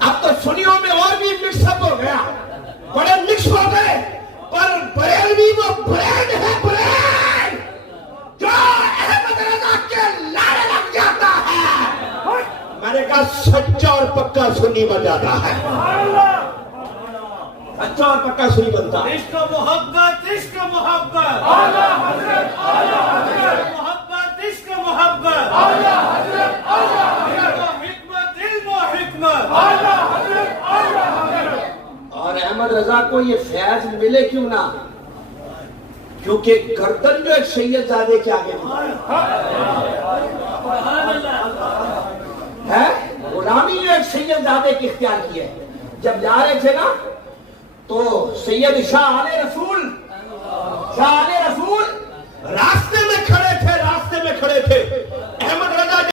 اب تو سنیوں میں اور بھی مکس اپ ہو گیا, بڑے مکس ہو گئے, پر بریلوی وہ برینڈ ہے, برینڈ جو احمد رضا کے لاڑے لگ جاتا ہے, میں نے کہا سچا اور پکا سنی بن جاتا ہے, سچا اور پکا سنی بنتا ہے. عشق و محبت, عشق و محبت, محبت عشق و محبت, حکمت علم و حکمت. اور احمد رضا کو یہ فیض ملے کیوں نہ, کیونکہ گردن جو ایک سید زادے کے آگے ہے, غلامی جو ایک سید زادے کی اختیار کی ہے. جب جا رہے تھے نا تو سید شاہ آل رسول راستہ